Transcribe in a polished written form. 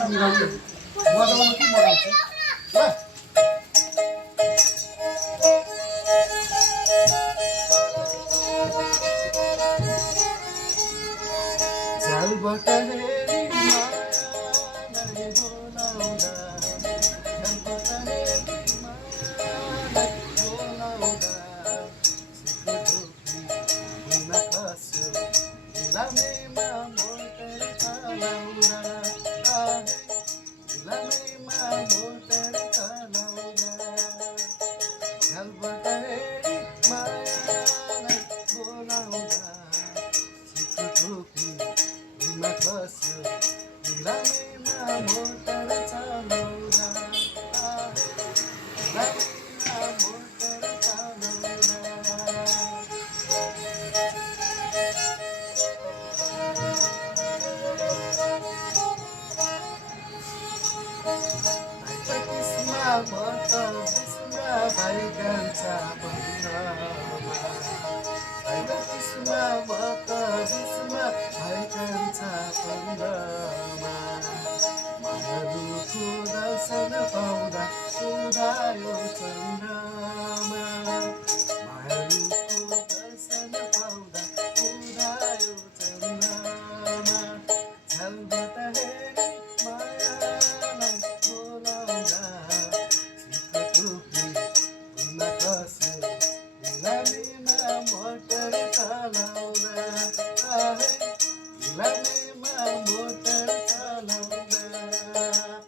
पैसा मिलाउने बजाउनु कि मगाउँछु ल। झ्यालबाट हेरी मायालाई बोलाउँदा, झ्यालबाट हेरी मायालाई बोलाउँदा, सिको ढोकी भुइँमा खस्यो इलामेमा मोटर चलाउँदा, इलामेमा मोटर चलाउँदा, झ्यालबाट हेरी मायालाई बोलाउँदा, सिको ढोकी भुइँमा खस्यो इलामेमा मोटर चलाउँदा, इलामेमा मोटर चलाउँदा। त्यसमा म त बिसमा भाइ कान्छा बन्नमा, त्यसमा म त बिसमा भाइ कान्छा बन्नमा, मायालुको दर्शन पाउँदा उदायो